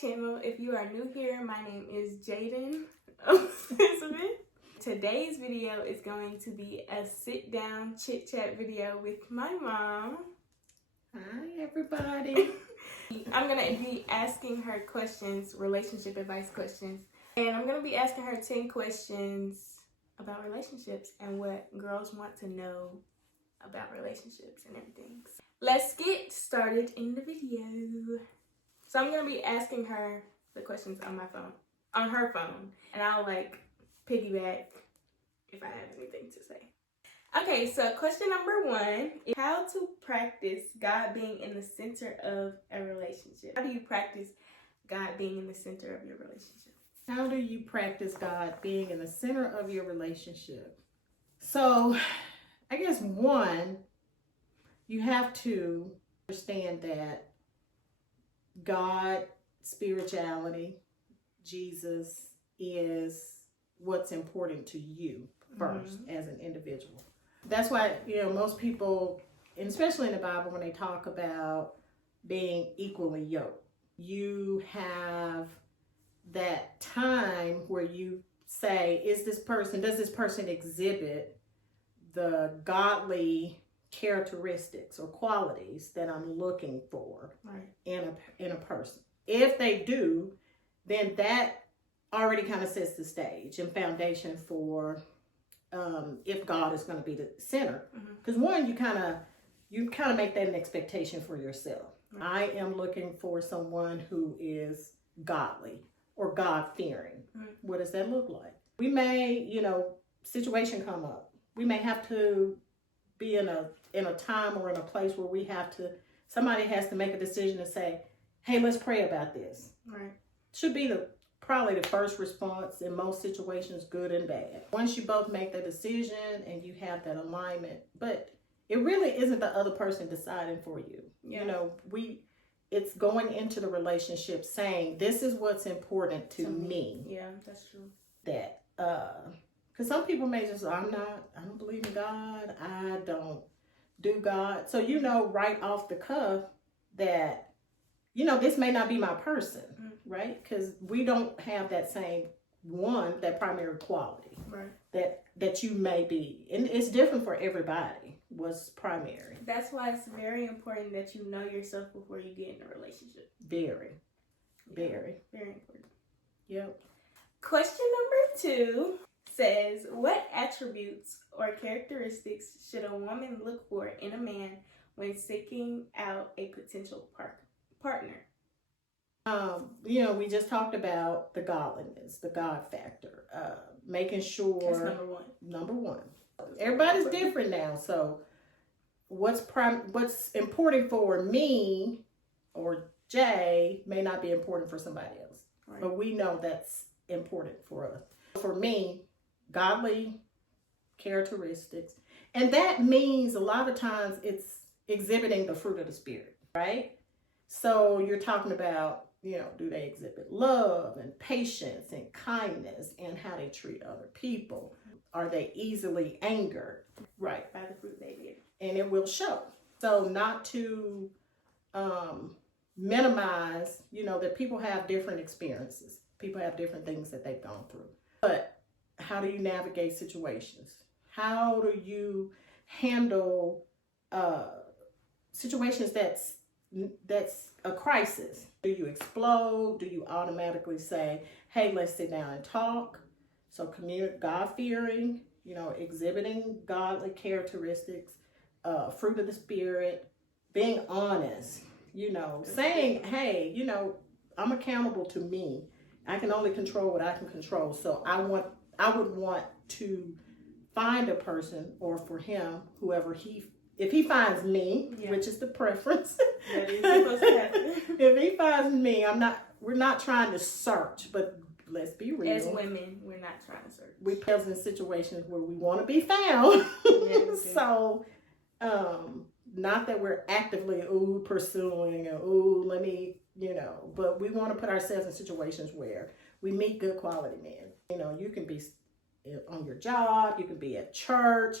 channel. If you are new here, my name is Jaden Elizabeth. Today's video is going to be a sit-down chit-chat video with my mom. Hi, everybody. I'm going to be asking her questions, relationship advice questions. And I'm going to be asking her 10 questions about relationships and what girls want to know about relationships and everything. Let's get started in the video. So I'm going to be asking her the questions on my phone, on her phone. And I'll piggyback if I have anything to say. Okay, so question number 1 is how to practice God being in the center of a relationship. How do you practice God being in the center of your relationship? How do you practice God being in the center of your relationship? So, I guess one, you have to understand that God, spirituality, Jesus is what's important to you first as an individual. That's why, most people, and especially in the Bible, when they talk about being equally yoked, you have that time where you say, does this person exhibit the godly characteristics or qualities that I'm looking for in a person? If they do, then that already kind of sets the stage and foundation for if God is going to be the center. Because one, you kind of make that an expectation for yourself. I am looking for someone who is godly or God-fearing. What does that look like? We may, situation come up. We may have to be in a time or in a place where somebody has to make a decision to say, hey, let's pray about this. Right. Should be probably the first response in most situations, good and bad. Once you both make the decision and you have that alignment, but it really isn't the other person deciding for you. Yeah. It's going into the relationship saying, this is what's important to me. Yeah, that's true. That, because some people may just, I don't believe in God. I don't do God. So, right off the cuff that, this may not be my person, right? Because we don't have that that primary quality, right? That you may be. And it's different for everybody, what's primary. That's why it's very important that you know yourself before you get in a relationship. Very, Very important. Yep. Question number 2 says, what attributes or characteristics should a woman look for in a man when seeking out a potential partner? We just talked about the godliness, the God factor, making sure. That's number 1. Everybody's different now, so what's important for me or Jay may not be important for somebody else, but we know that's important for us. For me, godly characteristics, and that means a lot of times it's exhibiting the fruit of the Spirit, right? So you're talking about, do they exhibit love and patience and kindness and how they treat other people? Are they easily angered? Right. By the fruit they bear. And it will show. So not to minimize, that people have different experiences. People have different things that they've gone through. But how do you navigate situations? How do you handle situations that's a crisis? Do you explode? Do you automatically say, hey, let's sit down and talk? So God-fearing, exhibiting godly characteristics, fruit of the Spirit, being honest, saying, hey, I'm accountable to me. I can only control what I can control. So I would want to find a person, or for him, if he finds me, which is the preference. That is supposed to happen. If he finds me, we're not trying to search, but let's be real. As women, we're not trying to search. We put in situations where we want to be found. So, not that we're actively, pursuing, let me, but we want to put ourselves in situations where we meet good quality men. You can be on your job, you can be at church,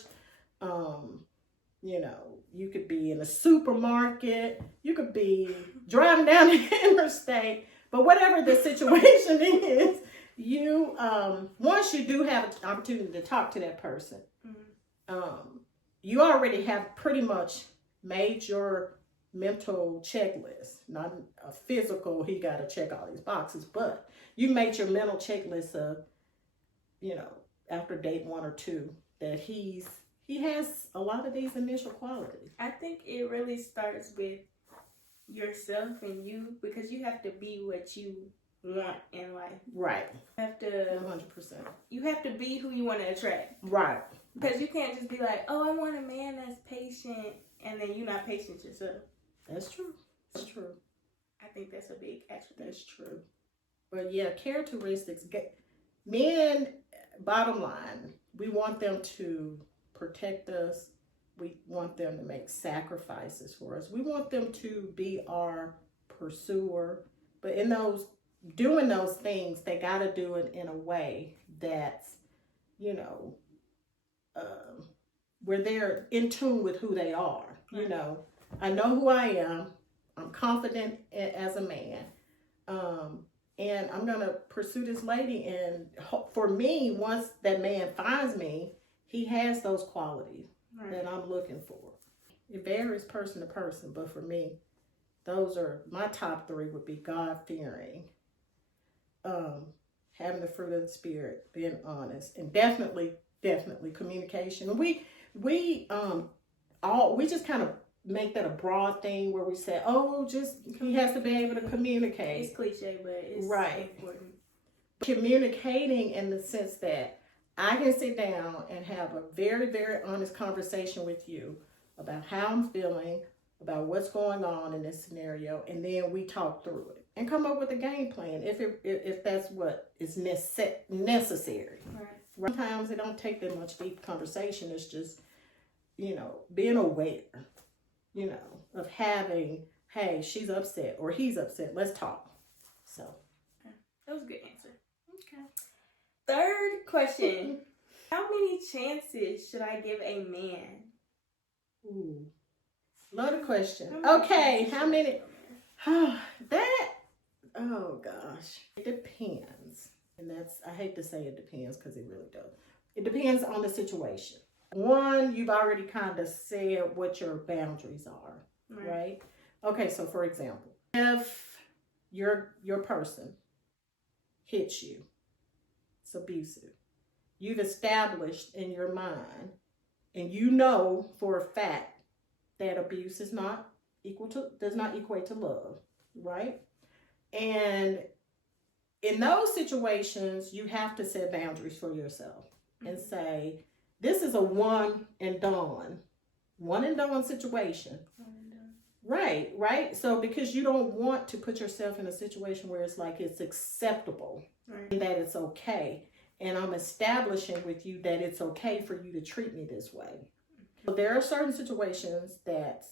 you could be in a supermarket, you could be driving down the interstate, But whatever the situation is, you once you do have an opportunity to talk to that person, you already have pretty much made your mental checklist. Not a physical, he got to check all these boxes, but you made your mental checklist of, after date 1 or 2, that he has a lot of these initial qualities. I think it really starts with yourself and you, because you have to be what you want in life. Right. You have to 100%. You have to be who you want to attract. Right. Because you can't just be like, oh, I want a man that's patient, and then you're not patient yourself. That's true. That's true. I think that's a big attribute. That's true. But yeah, characteristics. Men, bottom line, we want them to protect us. We want them to make sacrifices for us. We want them to be our pursuer. But in doing those things, they got to do it in a way that's, where they're in tune with who they are. Right. I know who I am. I'm confident as a man. And I'm going to pursue this lady. And for me, once that man finds me, he has those qualities that I'm looking for. It varies person to person. But for me, those are my top 3 would be God-fearing, having the fruit of the Spirit, being honest, and definitely communication. And we just kind of make that a broad thing where we say, he has to be able to communicate. It's cliche, but it's right. important. Communicating in the sense that I can sit down and have a very, very honest conversation with you about how I'm feeling, about what's going on in this scenario, and then we talk through it and come up with a game plan if that's what is necessary. Right. Sometimes it don't take that much deep conversation. It's just, being aware, of having, hey, she's upset or he's upset. Let's talk. So. Okay. That was a good answer. Okay. Third question. How many chances should I give a man? Ooh. Love the question. Okay. How many? Oh gosh. It depends. And I hate to say it depends because it really does. It depends on the situation. One, you've already kind of said what your boundaries are, right? Okay, so for example, if your person hits you, it's abusive. You've established in your mind, and you know for a fact that abuse does not equate to love, right? And in those situations, you have to set boundaries for yourself and say, this is a one and done situation. Right. So because you don't want to put yourself in a situation where it's like it's acceptable and that it's okay. And I'm establishing with you that it's okay for you to treat me this way. So there are certain situations that,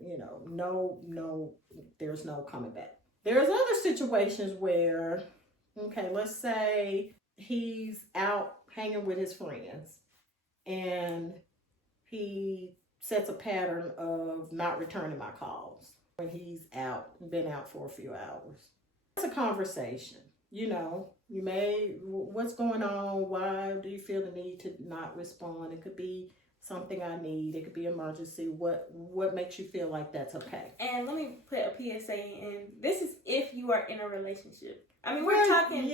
no, there's no coming back. There's other situations where, okay, let's say he's out hanging with his friends and he sets a pattern of not returning my calls when he's been out for a few hours. It's a conversation. What's going on? Why do you feel the need to not respond? It could be something I need. It could be emergency. What makes you feel like that's okay? And let me put a PSA in. This is if you are in a relationship. I mean, we're talking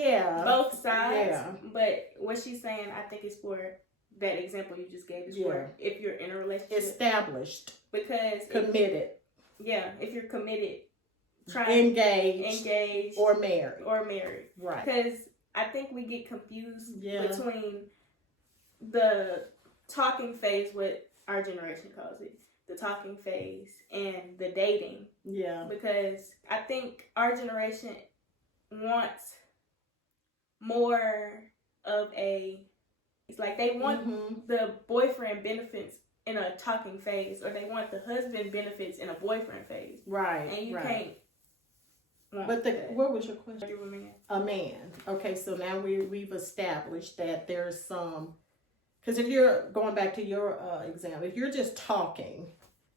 both sides, but what she's saying, I think, is for that example you just gave is for if you're in a relationship. Established. Because committed. If you're committed. Engaged. Or married. Right. Because I think we get confused between the talking phase, what our generation calls it, the talking phase, and the dating. Yeah. Because I think our generation wants more of it's like they want the boyfriend benefits in a talking phase, or they want the husband benefits in a boyfriend phase. Right. And you can't. But what was your question? A man. Okay, so now we've established that there's some, because if you're going back to your example, if you're just talking,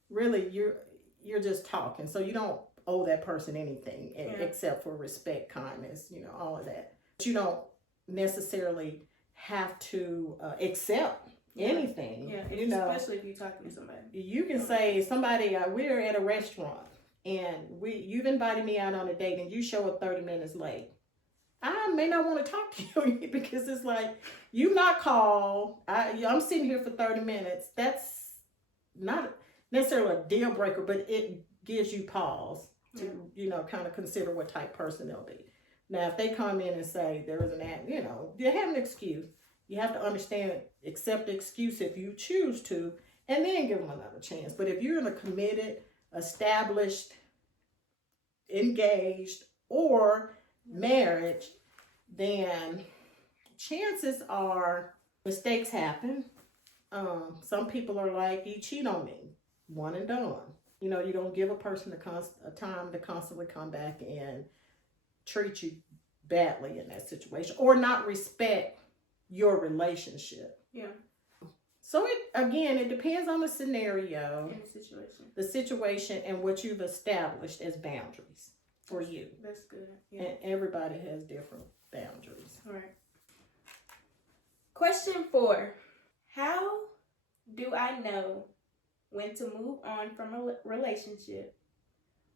really you're just talking, so you don't owe that person anything Yeah. except for respect, kindness, you know, all of that. But you don't necessarily have to accept anything. Yeah, you know, especially if you're talking to somebody. you can say somebody, we're at a restaurant and you've invited me out on a date and you show up 30 minutes late. I may not want to talk to you because it's like, you not called. I'm sitting here for 30 minutes. That's not necessarily a deal breaker, but it gives you pause to, you know, kind of consider what type of person they'll be. Now, if they come in and say there is an act, you know, you have an excuse. You have to understand, accept the excuse if you choose to, and then give them another chance. But if you're in a committed, established, engaged, or marriage, then chances are mistakes happen. Some people are like, you cheat on me, one and done. You know, you don't give a person a time to constantly come back and treat you badly in that situation or not respect your relationship. Yeah. So it depends on the scenario, In the the situation, and what you've established as boundaries for you. That's good. Yeah. And everybody has different boundaries. All right. Question 4. How do I know when to move on from a relationship,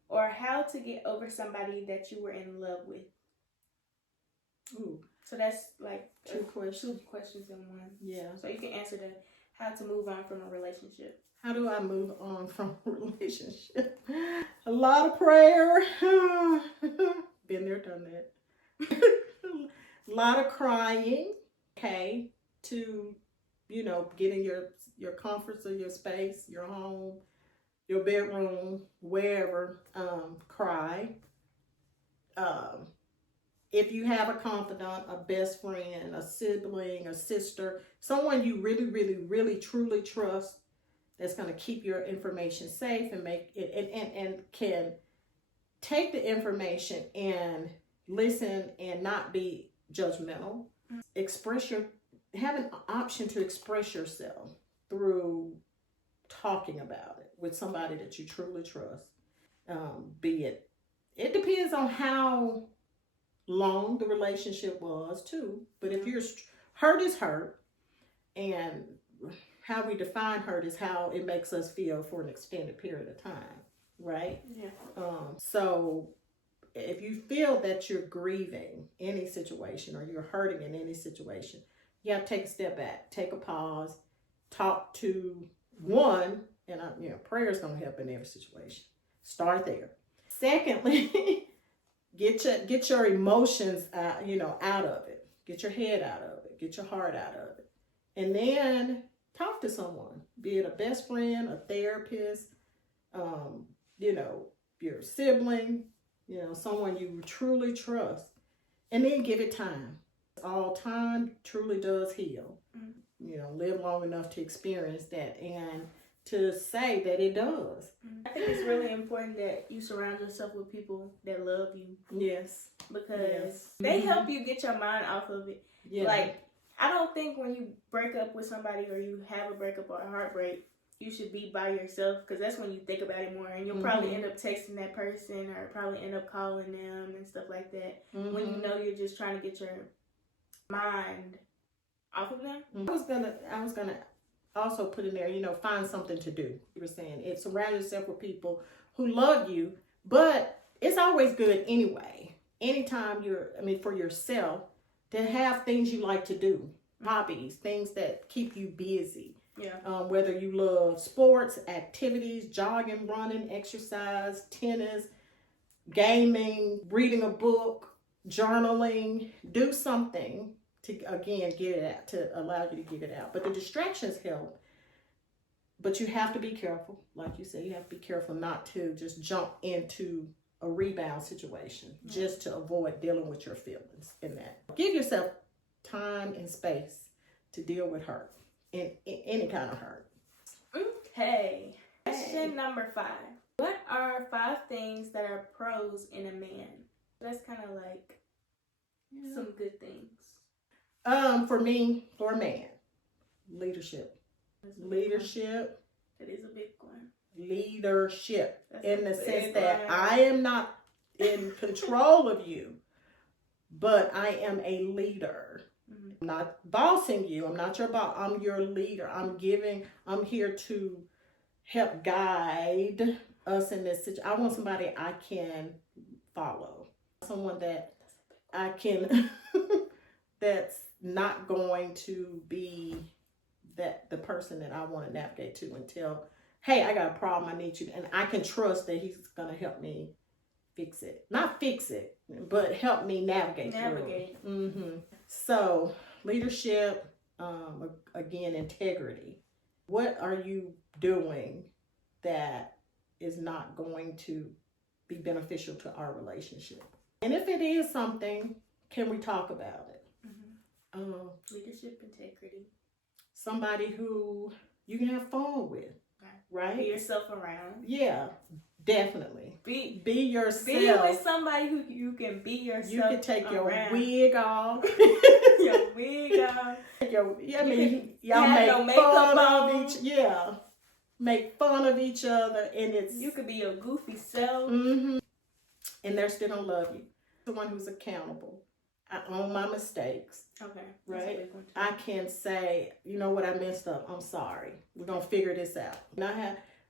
or how to get over somebody that you were in love with? Ooh. So that's like Two questions. 2 questions in one. Yeah. So you can answer the how to move on from a relationship. How do I move on from a relationship? A lot of prayer. Been there, done that. A lot of crying. Okay. To, you know, get in your comforts of your space, your home, your bedroom, wherever. Cry. If you have a confidant, a best friend, a sibling, a sister, someone you really, really, really, truly trust, that's going to keep your information safe and make it and can take the information and listen and not be judgmental. Have an option to express yourself through talking about it with somebody that you truly trust. It depends on how long the relationship was too, but if you're hurt is hurt, and how we define hurt is how it makes us feel for an extended period of time, right? Yeah. So if you feel that you're grieving any situation or you're hurting in any situation, you have to take a step back, take a pause, talk to one, and prayer is going to help in every situation. Start there. Secondly, get your emotions out of it. Get your head out of it. Get your heart out of it. And then talk to someone, be it a best friend, a therapist, your sibling, someone you truly trust. And then give it time. All time truly does heal. Mm-hmm. Live long enough to experience that and to say that it does. I think it's really important that you surround yourself with people that love you. Yes. Because they help you get your mind off of it. Yeah. Like, I don't think when you break up with somebody or you have a breakup or a heartbreak, you should be by yourself, because that's when you think about it more, and you'll probably end up texting that person or probably end up calling them and stuff like that. Mm-hmm. When you know you're just trying to get your mind off of them. I was gonna also put in there, find something to do. You were saying surround yourself with people who love you, but it's always good anyway. Anytime for yourself, to have things you like to do, hobbies, things that keep you busy. Yeah. Whether you love sports, activities, jogging, running, exercise, tennis, gaming, reading a book, journaling, do something to, again, get it out, to allow you to get it out. But the distractions help. But you have to be careful. Like you said, you have to be careful not to just jump into a rebound situation just to avoid dealing with your feelings in that. Give yourself time and space to deal with hurt, in any kind of hurt. Okay. Question number 5. What are 5 things that are pros in a man? That's kind of like some good things. For me, for a man, leadership. Leadership. That is a big one. leadership. That's in a the sense big that one. I am not in control of you, but I am a leader. Mhm. I'm not bossing you. I'm not your boss. I'm your leader. I'm here to help guide us in this situation. I want somebody I can follow. Someone that I can, that's not going to be that the person that I want to navigate to and tell, hey, I got a problem, I need you. And I can trust that he's going to help me fix it. Not fix it, but help me navigate through it. Mm-hmm. So, leadership, again, integrity. What are you doing that is not going to be beneficial to our relationship? And if it is something, can we talk about it? Mm-hmm. Leadership, integrity. Somebody who you can have fun with, right? Be yourself around. Yeah, definitely. Be yourself. Be with somebody who you can be yourself. You can take around. your wig off. Your wig off. Y'all have make no fun makeup of each. Make fun of each other, and it's you could be your goofy self. Mm-hmm. And they're still gonna love you. Someone who's accountable. I own my mistakes. Okay. Right? I can say, you know what, I messed up. I'm sorry. We're gonna figure this out.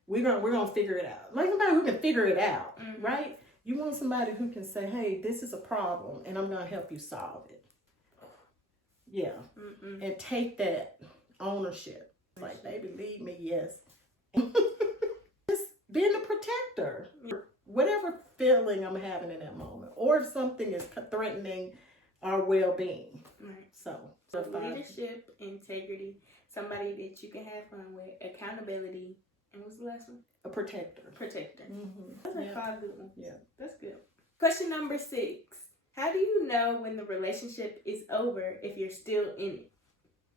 We're gonna figure it out. Like somebody who can figure it out, mm-hmm. right? You want somebody who can say, hey, this is a problem and I'm gonna help you solve it. Yeah. Mm-mm. And take that ownership. Like, baby, leave me, yes. Just being a protector. Yeah. Whatever feeling I'm having in that moment. Or if something is threatening our well-being. Right. So leadership, integrity, somebody that you can have fun with, accountability, and what's the last one? A protector. Protector. Mm-hmm. That's like 5 good ones. Yeah. That's good. Question number 6. How do you know when the relationship is over if you're still in it?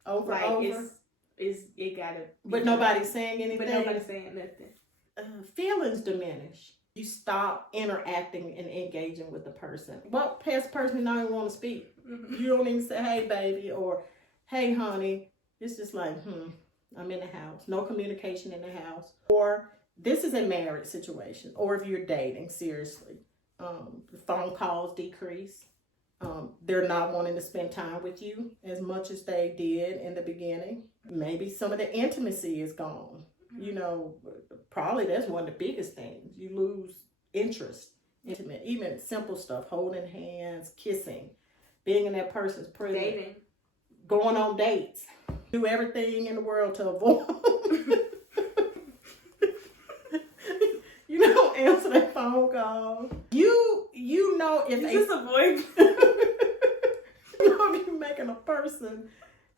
Over. It gotta be but nobody's saying anything. But nobody's saying nothing. Feelings diminish. You stop interacting and engaging with the person. Well, past person don't even want to speak. Mm-hmm. You don't even say, hey, baby, or hey, honey. It's just like, I'm in the house. No communication in the house. Or this is a marriage situation. Or if you're dating, seriously. The phone calls decrease. They're not wanting to spend time with you as much as they did in the beginning. Maybe some of the intimacy is gone. You know, probably that's one of the biggest things. You lose interest, intimate, even simple stuff, holding hands, kissing, being in that person's presence, dating, going on dates, do everything in the world to avoid. You don't answer that phone call. You know if you just avoid. You know if you're making a person.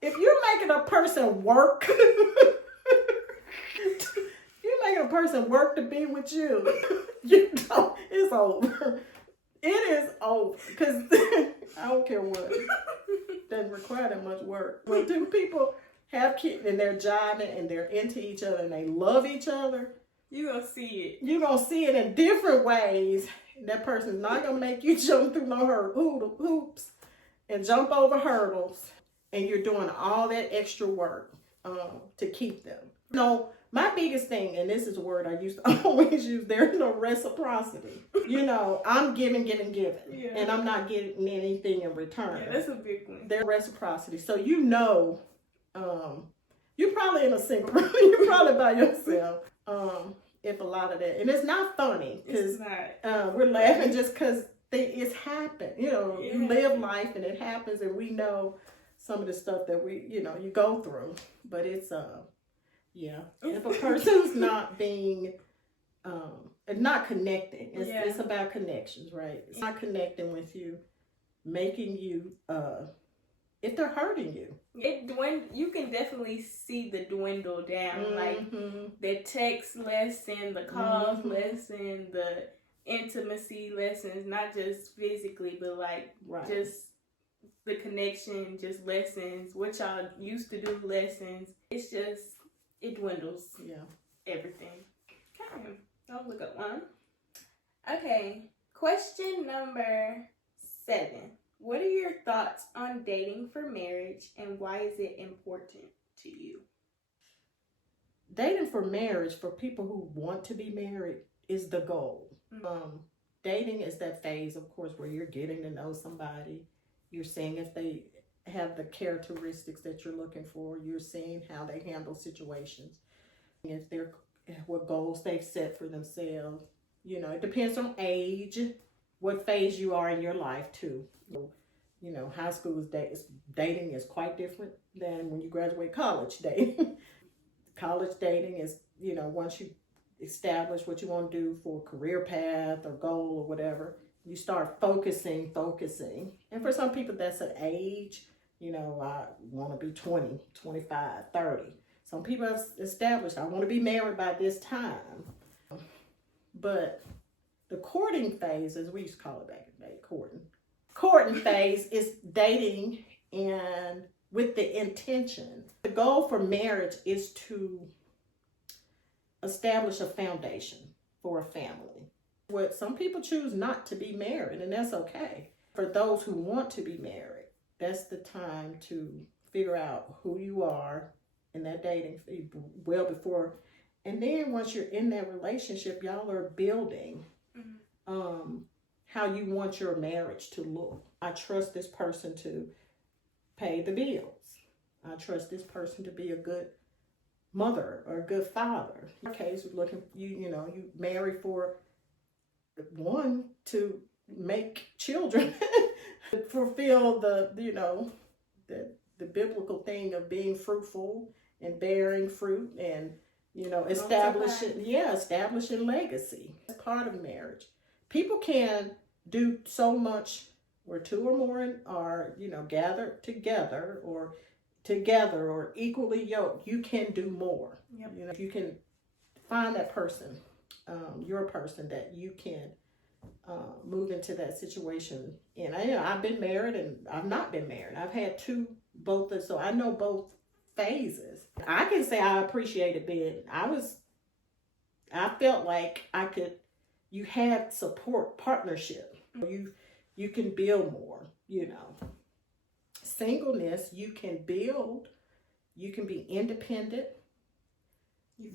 If you're making a person work. You're making a person work to be with you. You know, it's over. It is over. Because I don't care what. It doesn't require that much work. When two people have kids and they're jiving and they're into each other and they love each other, you're going to see it. You're going to see it in different ways. That person's not going to make you jump through no hoops and jump over hurdles. And you're doing all that extra work to keep them. No. My biggest thing, and this is a word I used to always use, there's no reciprocity. You know, I'm giving, yeah. and I'm not getting anything in return. Yeah, that's a big one. There's reciprocity. So you know, you're probably in a single room. You're probably by yourself. If a lot of that, and it's not funny because we're laughing just because it's happened. You know, yeah. You live life and it happens, and we know some of the stuff that you go through, but it's Yeah, if a person's not being, not connecting, it's about connections, right? It's not connecting with you, making you, if they're hurting you. You can definitely see the dwindle down, Mm-hmm. like the text lessen, the calls lessen, the intimacy lessens, not just physically, but like just the connection just lessens. What y'all used to do lessens. It's just. It dwindles. Yeah. Everything. Okay. I'll look up one. Okay. Question number 7. What are your thoughts on dating for marriage and why is it important to you? dating for marriage, for people who want to be married, is the goal. Dating is that phase, of course, where you're getting to know somebody. You're seeing if they have the characteristics that you're looking for. You're seeing how they handle situations, if they're what goals they've set for themselves. You know, it depends on age, what phase you are in your life too. You know, high school dating is quite different than when you graduate college dating. College dating is, you know, once you establish what you want to do for a career path or goal or whatever, you start focusing. And for some people, that's an age, you know, I want to be 20, 25, 30. Some people have established, I want to be married by this time. But the courting phase, as we used to call it back in the day, courting phase is dating and with the intention. The goal for marriage is to establish a foundation for a family. What some people choose not to be married, and that's okay. For those who want to be married, that's the time to figure out who you are in that dating well before. And then once you're in that relationship, y'all are building how you want your marriage to look. I trust this person to pay the bills. I trust this person to be a good mother or a good father. In your case, looking, you marry for one, to make children, to fulfill the biblical thing of being fruitful and bearing fruit and, establishing legacy. It's part of marriage. People can do so much where two or more are, gathered together or equally yoked. You can do more. Yep. If you can find that person, your person that you can move into that situation. And I've been married and I've not been married. I've had both, so I know both phases. I can say I appreciated I felt like you had support, partnership. You can build more, Singleness, you can build, you can be independent. You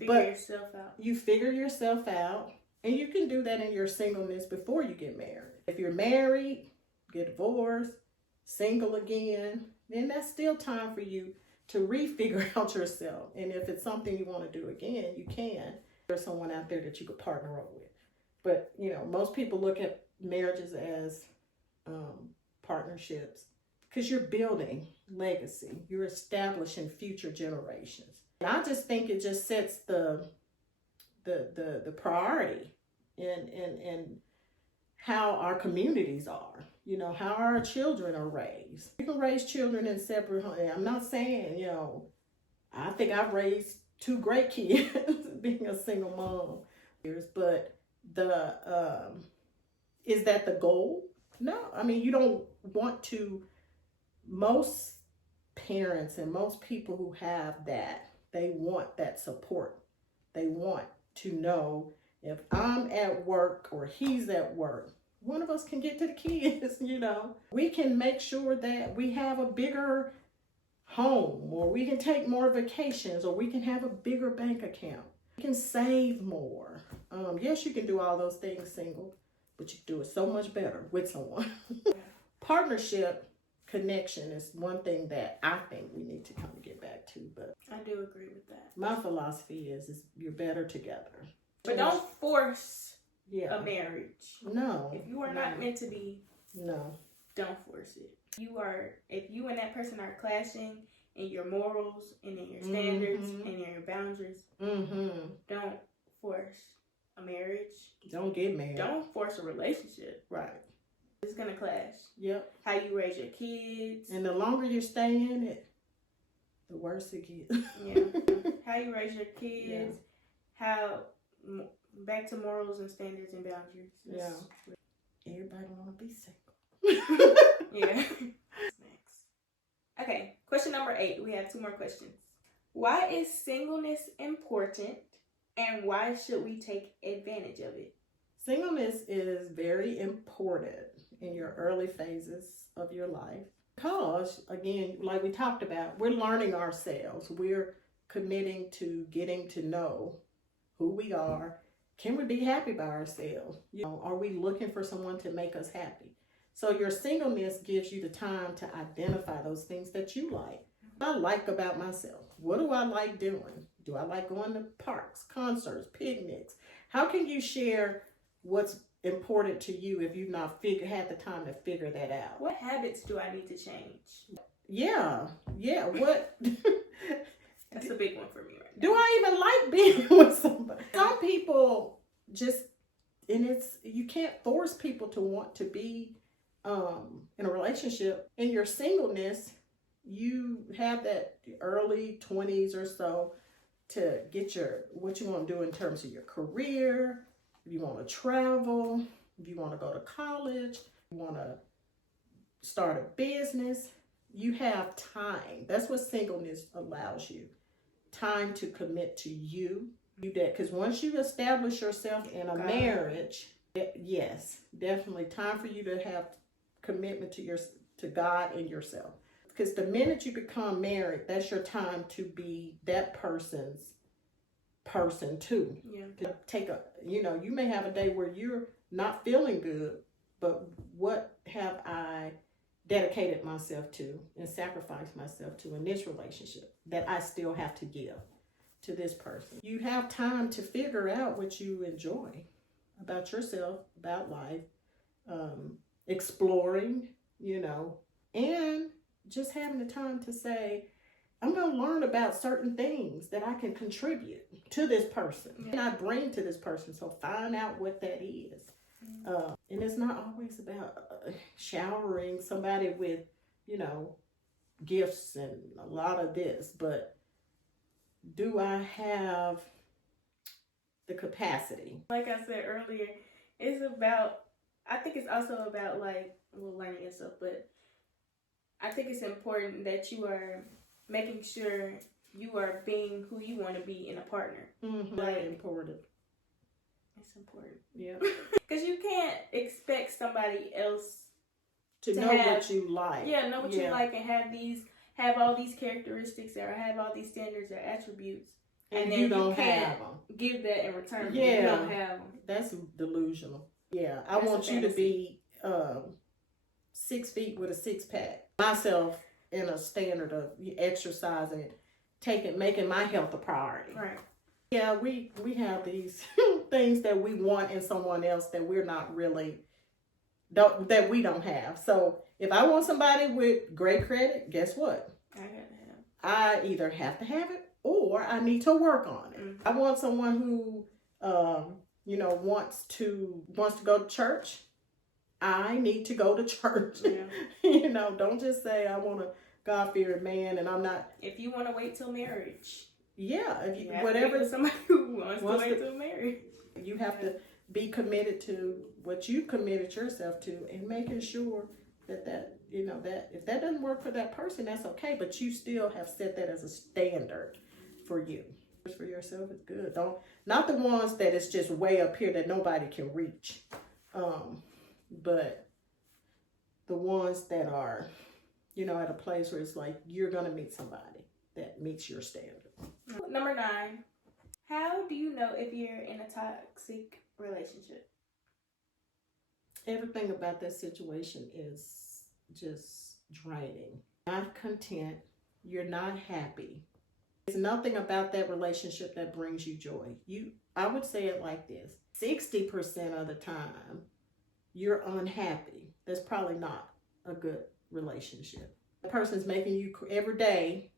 figure yourself out. And you can do that in your singleness before you get married. If you're married, get divorced, single again, then that's still time for you to refigure out yourself. And if it's something you want to do again, you can. There's someone out there that you could partner up with. But, most people look at marriages as partnerships because you're building legacy. You're establishing future generations. And I just think it just sets the priority in how our communities are, how our children are raised. You can raise children in separate homes. I'm not saying, I think I've raised 2 great kids being a single mom. But is that the goal? No. I mean, you don't want to. Most parents and most people who have that, they want that support. They want to know if I'm at work or he's at work, one of us can get to the kids, We can make sure that we have a bigger home, or we can take more vacations, or we can have a bigger bank account. We can save more. Yes, you can do all those things single, but you can do it so much better with someone. Partnership, connection is one thing that I think we need to kind of get back to, but I do agree with that. My philosophy is you're better together. But don't force a marriage. No. If you are not meant to be, don't force it. If you and that person are clashing in your morals and in your standards and in your boundaries, don't force a marriage. Don't get married. Don't force a relationship. Right. It's going to clash. Yep. How you raise your kids. And the longer you stay in it, the worse it gets. Yeah. How you raise your kids. How, back to morals and standards and boundaries. Yeah. Everybody want to be single. Yeah. Next. Okay. Question number 8. We have 2 more questions. Why is singleness important and why should we take advantage of it? Singleness is very important in your early phases of your life because, again, like we talked about, we're learning ourselves. We're committing to getting to know who we are. Can we be happy by ourselves? You know, are we looking for someone to make us happy? So your singleness gives you the time to identify those things that you like. What I like about myself. What do I like doing? Do I like going to parks, concerts, picnics? How can you share what's important to you if you've not had the time to figure that out? What habits do I need to change? Yeah. What? That's a big one for me right now. Do I even like being with somebody? Some people just, and you can't force people to want to be in a relationship. In your singleness, you have that early 20s or so to get what you want to do in terms of your career. If you want to travel, if you want to go to college, you want to start a business, you have time. That's what singleness allows you. Time to commit to you. Because once you establish yourself in a marriage, yes, definitely time for you to have commitment to God and yourself. Because the minute you become married, that's your time to be that person's person too. Yeah. You may have a day where you're not feeling good, but what have I dedicated myself to and sacrificed myself to in this relationship that I still have to give to this person? You have time to figure out what you enjoy about yourself, about life, exploring, and just having the time to say, I'm going to learn about certain things that I can contribute to this person and I bring to this person. So find out what that is. And it's not always about showering somebody with, gifts and a lot of this, but do I have the capacity? Like I said earlier, I think it's also about learning yourself, but I think it's important that you are making sure you are being who you want to be in a partner. Mm-hmm. Very important. It's important. Yeah. Because you can't expect somebody else to know what you like. Yeah, know what you like and have all these characteristics or have all these standards or attributes. And then you don't have them. Give that in return. Yeah. You don't have them. That's delusional. Yeah. I want you to be 6 feet with a 6-pack. Myself in a standard of exercising, making my health a priority. Right. Yeah, we have these things that we want in someone else that we're not really, that we don't have. So if I want somebody with great credit, guess what? I either have to have it or I need to work on it. Mm-hmm. I want someone who, wants to go to church. I need to go to church. Yeah. Don't just say I want a God-fearing man and I'm not. If you want to wait till marriage. Yeah, whatever. Somebody who wants to wait till marriage. You have to be committed to what you've committed yourself to, and making sure that if that doesn't work for that person, that's okay. But you still have set that as a standard for you. For yourself is good. Not the ones that it's just way up here that nobody can reach, but the ones that are, at a place where it's like you're gonna meet somebody that meets your standard. Number 9, how do you know if you're in a toxic relationship? Everything about that situation is just draining. Not content. You're not happy. There's nothing about that relationship that brings you joy. I would say it like this. 60% of the time, you're unhappy. That's probably not a good relationship. The person's making you every day.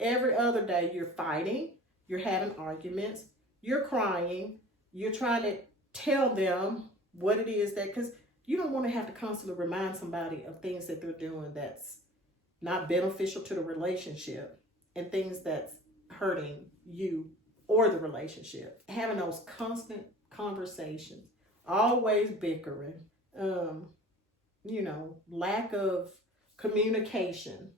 Every other day, you're fighting, you're having arguments, you're crying, you're trying to tell them what it is because you don't want to have to constantly remind somebody of things that they're doing that's not beneficial to the relationship and things that's hurting you or the relationship. Having those constant conversations, always bickering, lack of communication.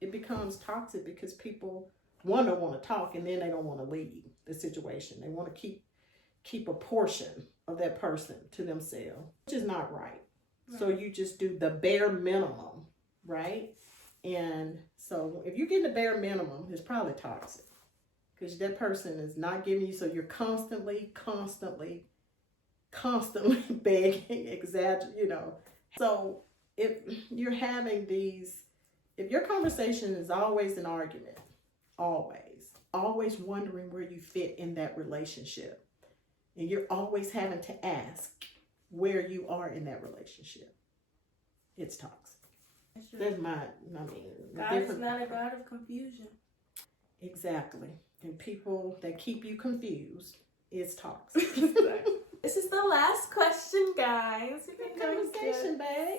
It becomes toxic because people don't want to talk and then they don't want to leave the situation. They want to keep a portion of that person to themselves, which is not right. So you just do the bare minimum, right? And so if you get the bare minimum, it's probably toxic. because that person is not giving you, so you're constantly begging, exaggerate, So if you're having these, if your conversation is always an argument, always wondering where you fit in that relationship, and you're always having to ask where you are in that relationship, it's toxic. That's God is not a God of confusion. Exactly. And people that keep you confused is toxic. This is the last question, guys. Conversation bag.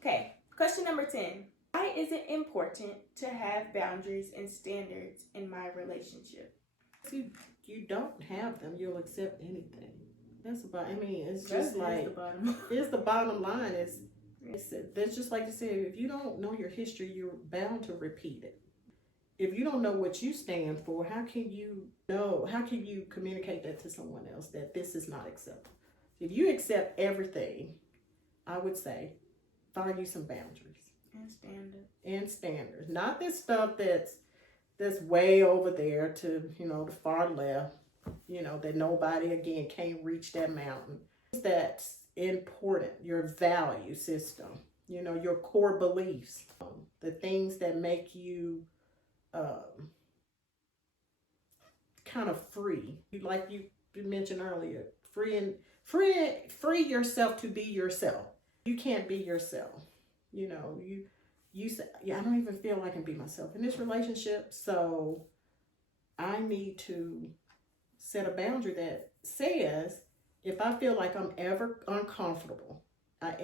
Okay, question number 10. Why is it important to have boundaries and standards in my relationship? If you don't have them, you'll accept anything. That's about, it's just like, it's the bottom line. That's just like you said, if you don't know your history, you're bound to repeat it. If you don't know what you stand for, how can you communicate that to someone else that this is not acceptable? If you accept everything, I would say, find you some boundaries. And standards. Not this stuff that's way over there to, the far left, that nobody, again, can't reach that mountain. That's important. Your value system, your core beliefs, the things that make you kind of free. Like you mentioned earlier, free yourself to be yourself. You can't be yourself. You say, I don't even feel like I can be myself in this relationship, so I need to set a boundary that says, if I feel like I'm ever uncomfortable, I'm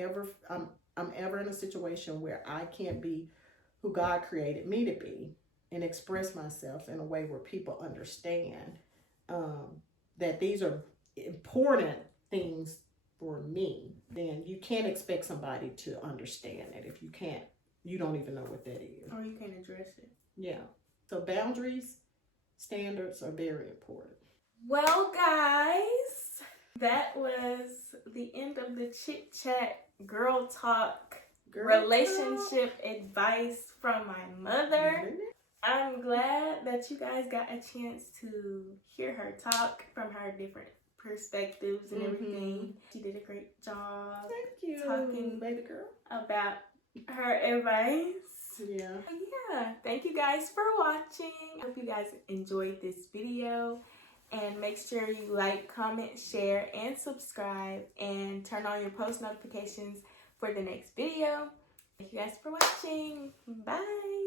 ever in a situation where I can't be who God created me to be and express myself in a way where people understand that these are important things for me, then you can't expect somebody to understand it. If you can't, you don't even know what that is. Or you can't address it. Yeah. So boundaries, standards are very important. Well, guys, that was the end of the chit chat, girl talk, relationship advice from my mother. I'm glad that you guys got a chance to hear her talk from her different perspectives and everything. She did a great job. Thank you, talking baby girl, about her advice. Yeah. Thank you guys for watching. I hope you guys enjoyed this video, and make sure you like, comment, share, and subscribe, and turn on your post notifications for the next video. Thank you guys for watching. Bye.